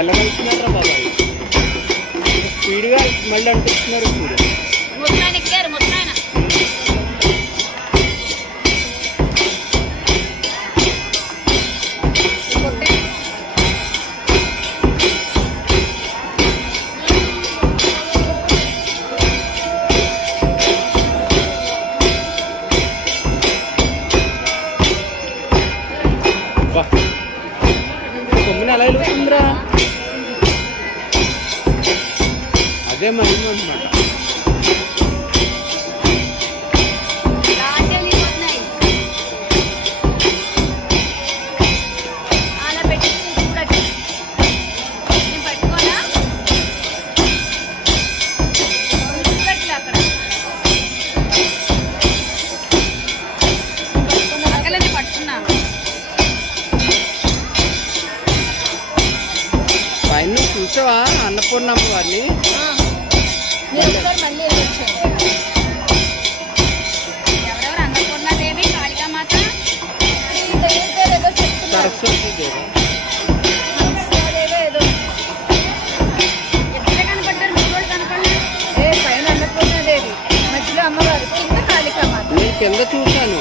ఎలా వెళ్తున్నారా బాబాయ్? స్పీడ్గా మళ్ళీ అనిపిస్తున్నారు. ముసలాయన ఎక్కారు. ముసలాయన కొమ్మిని ఎలా వెళ్తుందిరా? అదే మహిమ అన్నమాట. పైన చూసావా అన్నపూర్ణమ్మ వారిని? మళ్ళీ ఎవరెవరు? అన్నపూర్ణాదేవి, కాళికామాత, సరస్వతి దేవి. ఎక్కడ కనపడ్డారు? మూడు కనపడలేదు. పైన అన్నపూర్ణాదేవి, మధ్యలో అమ్మవారు, కింద కాళికామాత. నేను కింద చూశాను.